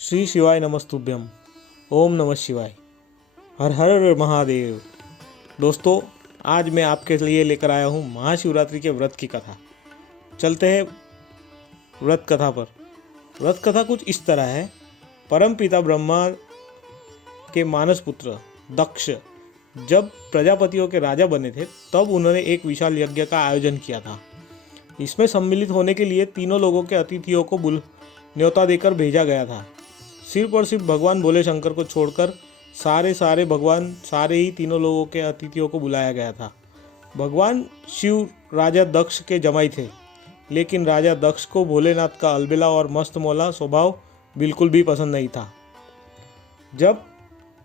श्री शिवाय नमस्तुभ्यम। ओम नमः शिवाय। हर हर महादेव। दोस्तों, आज मैं आपके लिए लेकर आया हूँ महाशिवरात्रि के व्रत की कथा। चलते हैं व्रत कथा पर। व्रत कथा कुछ इस तरह है। परम पिता ब्रह्मा के मानस पुत्र दक्ष जब प्रजापतियों के राजा बने थे, तब उन्होंने एक विशाल यज्ञ का आयोजन किया था। इसमें सम्मिलित होने के लिए तीनों लोगों के अतिथियों को न्योता देकर भेजा गया था। सिर्फ और सिर्फ भगवान भोले शंकर को छोड़कर सारे ही तीनों लोगों के अतिथियों को बुलाया गया था। भगवान शिव राजा दक्ष के जमाई थे, लेकिन राजा दक्ष को भोलेनाथ का अलबेला और मस्त मौला स्वभाव बिल्कुल भी पसंद नहीं था। जब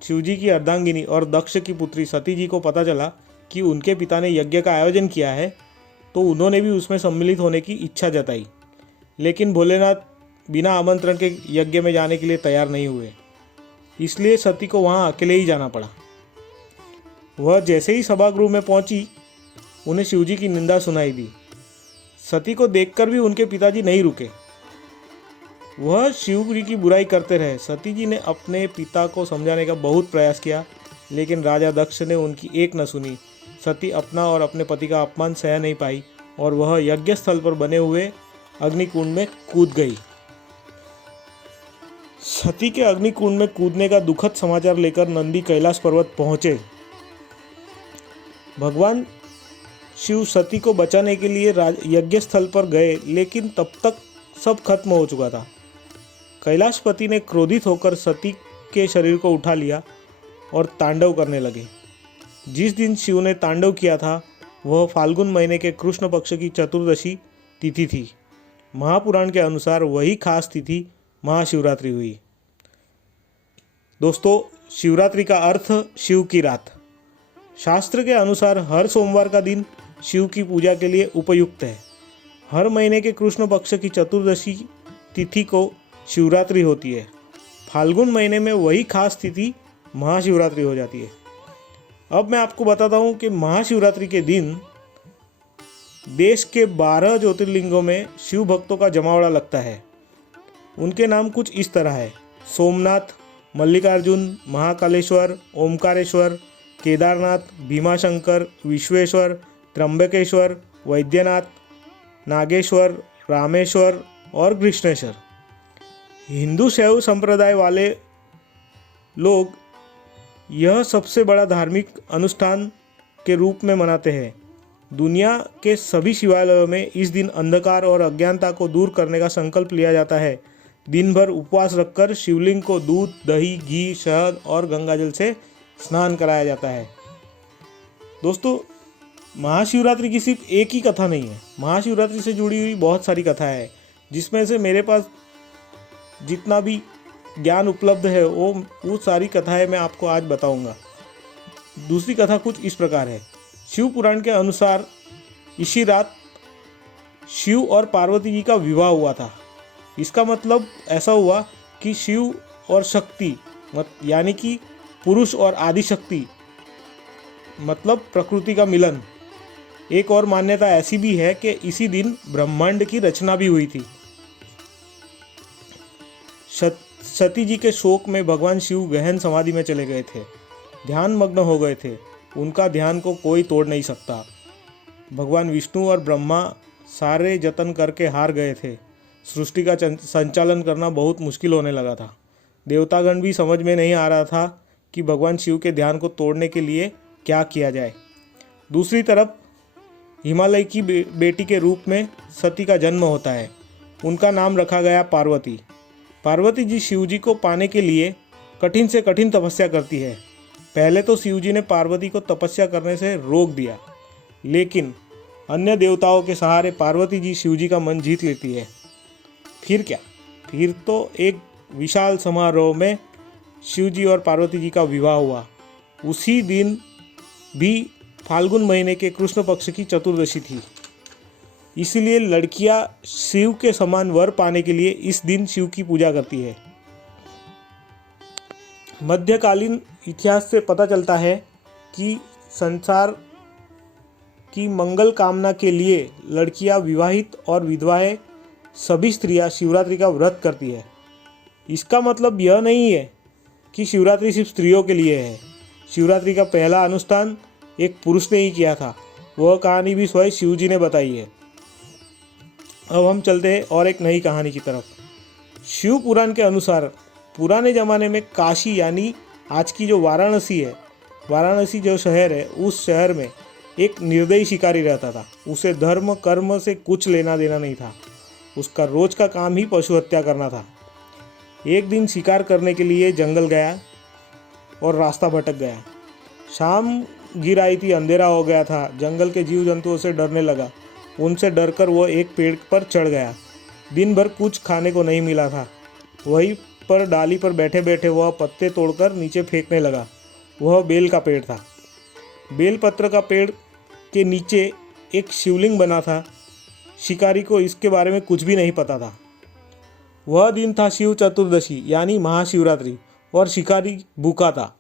शिवजी की अर्धांगिनी और दक्ष की पुत्री सती जी को पता चला कि उनके पिता ने यज्ञ का आयोजन किया है, तो उन्होंने भी उसमें सम्मिलित होने की इच्छा जताई। लेकिन भोलेनाथ बिना आमंत्रण के यज्ञ में जाने के लिए तैयार नहीं हुए, इसलिए सती को वहां अकेले ही जाना पड़ा। वह जैसे ही सभागृह में पहुंची, उन्हें शिवजी की निंदा सुनाई दी। सती को देखकर भी उनके पिताजी नहीं रुके। वह शिव जी की बुराई करते रहे। सती जी ने अपने पिता को समझाने का बहुत प्रयास किया, लेकिन राजा दक्ष ने उनकी एक न सुनी। सती अपना और अपने पति का अपमान सह नहीं पाई और वह यज्ञ स्थल पर बने हुए अग्निकुंड में कूद गई। सती के अग्निकुंड में कूदने का दुखद समाचार लेकर नंदी कैलाश पर्वत पहुंचे। भगवान शिव सती को बचाने के लिए यज्ञ स्थल पर गए, लेकिन तब तक सब खत्म हो चुका था। कैलाशपति ने क्रोधित होकर सती के शरीर को उठा लिया और तांडव करने लगे। जिस दिन शिव ने तांडव किया था, वह फाल्गुन महीने के कृष्ण पक्ष की चतुर्दशी तिथि थी। महापुराण के अनुसार वही खास तिथि महाशिवरात्रि हुई। दोस्तों, शिवरात्रि का अर्थ शिव की रात। शास्त्र के अनुसार हर सोमवार का दिन शिव की पूजा के लिए उपयुक्त है। हर महीने के कृष्ण पक्ष की चतुर्दशी तिथि को शिवरात्रि होती है। फाल्गुन महीने में वही खास तिथि महाशिवरात्रि हो जाती है। अब मैं आपको बताता हूँ कि महाशिवरात्रि के दिन देश के 12 ज्योतिर्लिंगों में शिव भक्तों का जमावड़ा लगता है। उनके नाम कुछ इस तरह है: सोमनाथ, मल्लिकार्जुन, महाकालेश्वर, ओमकारेश्वर, केदारनाथ, भीमाशंकर, विश्वेश्वर, त्र्यंबकेश्वर, वैद्यनाथ, नागेश्वर, रामेश्वर और कृष्णेश्वर। हिंदू शैव संप्रदाय वाले लोग यह सबसे बड़ा धार्मिक अनुष्ठान के रूप में मनाते हैं। दुनिया के सभी शिवालयों में इस दिन अंधकार और अज्ञानता को दूर करने का संकल्प लिया जाता है। दिन भर उपवास रखकर शिवलिंग को दूध, दही, घी, शहद और गंगाजल से स्नान कराया जाता है। दोस्तों, महाशिवरात्रि की सिर्फ एक ही कथा नहीं है। महाशिवरात्रि से जुड़ी हुई बहुत सारी कथाएं हैं, जिसमें से मेरे पास जितना भी ज्ञान उपलब्ध है वो सारी कथाएं मैं आपको आज बताऊंगा। दूसरी कथा कुछ इस प्रकार है। शिव पुराण के अनुसार इसी रात शिव और पार्वती जी का विवाह हुआ था। इसका मतलब ऐसा हुआ कि शिव और शक्ति यानी कि पुरुष और आदि शक्ति मतलब प्रकृति का मिलन। एक और मान्यता ऐसी भी है कि इसी दिन ब्रह्मांड की रचना भी हुई थी। सती जी के शोक में भगवान शिव गहन समाधि में चले गए थे, ध्यान मग्न हो गए थे। उनका ध्यान को कोई तोड़ नहीं सकता। भगवान विष्णु और ब्रह्मा सारे जतन करके हार गए थे। सृष्टि का संचालन करना बहुत मुश्किल होने लगा था। देवतागण भी समझ में नहीं आ रहा था कि भगवान शिव के ध्यान को तोड़ने के लिए क्या किया जाए। दूसरी तरफ हिमालय की बेटी के रूप में सती का जन्म होता है। उनका नाम रखा गया पार्वती। पार्वती जी शिव जी को पाने के लिए कठिन से कठिन तपस्या करती है। पहले तो शिव जी ने पार्वती को तपस्या करने से रोक दिया, लेकिन अन्य देवताओं के सहारे पार्वती जी शिव जी का मन जीत लेती है। फिर क्या? फिर तो एक विशाल समारोह में शिव जी और पार्वती जी का विवाह हुआ। उसी दिन भी फाल्गुन महीने के कृष्ण पक्ष की चतुर्दशी थी। इसलिए लड़कियां शिव के समान वर पाने के लिए इस दिन शिव की पूजा करती है। मध्यकालीन इतिहास से पता चलता है कि संसार की मंगल कामना के लिए लड़कियां, विवाहित और विधवाएं सभी स्त्रियां शिवरात्रि का व्रत करती है। इसका मतलब यह नहीं है कि शिवरात्रि सिर्फ स्त्रियों के लिए है। शिवरात्रि का पहला अनुष्ठान एक पुरुष ने ही किया था। वह कहानी भी स्वयं शिव जी ने बताई है। अब हम चलते हैं और एक नई कहानी की तरफ। शिव पुराण के अनुसार पुराने ज़माने में काशी यानी आज की जो वाराणसी है, वाराणसी जो शहर है, उस शहर में एक निर्दयी शिकारी रहता था। उसे धर्म कर्म से कुछ लेना देना नहीं था। उसका रोज का काम ही पशु हत्या करना था। एक दिन शिकार करने के लिए जंगल गया और रास्ता भटक गया। शाम गिर आई थी, अंधेरा हो गया था। जंगल के जीव जंतुओं से डरने लगा। उनसे डरकर वो एक पेड़ पर चढ़ गया। दिन भर कुछ खाने को नहीं मिला था। वहीं पर डाली पर बैठे बैठे वह पत्ते तोड़कर नीचे फेंकने लगा। वह बेल का पेड़ था। बेलपत्र का पेड़ के नीचे एक शिवलिंग बना था। शिकारी को इसके बारे में कुछ भी नहीं पता था। वह दिन था शिव चतुर्दशी यानी महाशिवरात्रि और शिकारी भूखा था।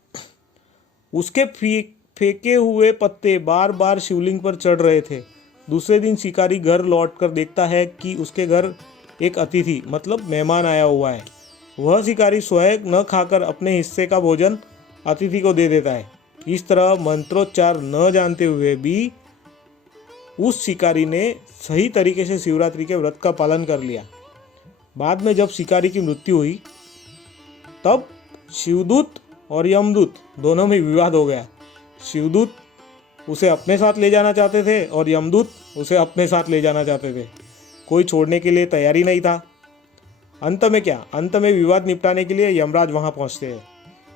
उसके फेंके हुए पत्ते बार बार शिवलिंग पर चढ़ रहे थे। दूसरे दिन शिकारी घर लौटकर देखता है कि उसके घर एक अतिथि मतलब मेहमान आया हुआ है। वह शिकारी स्वयं न खाकर अपने हिस्से का भोजन अतिथि को दे देता है। इस तरह मंत्रोच्चार न जानते हुए भी उस शिकारी ने सही तरीके से शिवरात्रि के व्रत का पालन कर लिया। बाद में जब शिकारी की मृत्यु हुई तब शिवदूत और यमदूत दोनों में विवाद हो गया। शिवदूत उसे अपने साथ ले जाना चाहते थे और यमदूत उसे अपने साथ ले जाना चाहते थे। कोई छोड़ने के लिए तैयारी नहीं था। अंत में विवाद निपटाने के लिए यमराज वहां पहुंचते हैं।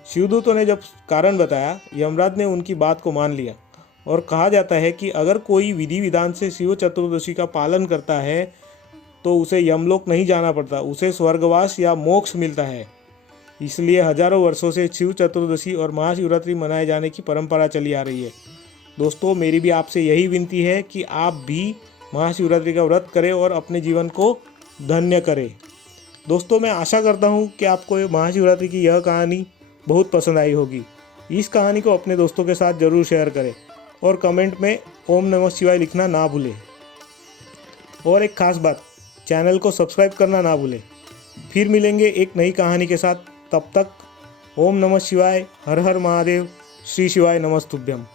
शिवदूतों ने जब कारण बताया, यमराज ने उनकी बात को मान लिया और कहा जाता है कि अगर कोई विधि विधान से शिव चतुर्दशी का पालन करता है तो उसे यमलोक नहीं जाना पड़ता, उसे स्वर्गवास या मोक्ष मिलता है। इसलिए हजारों वर्षों से शिव चतुर्दशी और महाशिवरात्रि मनाए जाने की परंपरा चली आ रही है। दोस्तों, मेरी भी आपसे यही विनती है कि आप भी महाशिवरात्रि का व्रत करें और अपने जीवन को धन्य करें। दोस्तों, मैं आशा करता हूँ कि आपको महाशिवरात्रि की यह कहानी बहुत पसंद आई होगी। इस कहानी को अपने दोस्तों के साथ ज़रूर शेयर करें और कमेंट में ओम नमः शिवाय लिखना ना भूलें। और एक खास बात, चैनल को सब्सक्राइब करना ना भूलें। फिर मिलेंगे एक नई कहानी के साथ। तब तक ओम नमः शिवाय, हर हर महादेव, श्री शिवाय नमस्तुभ्यम।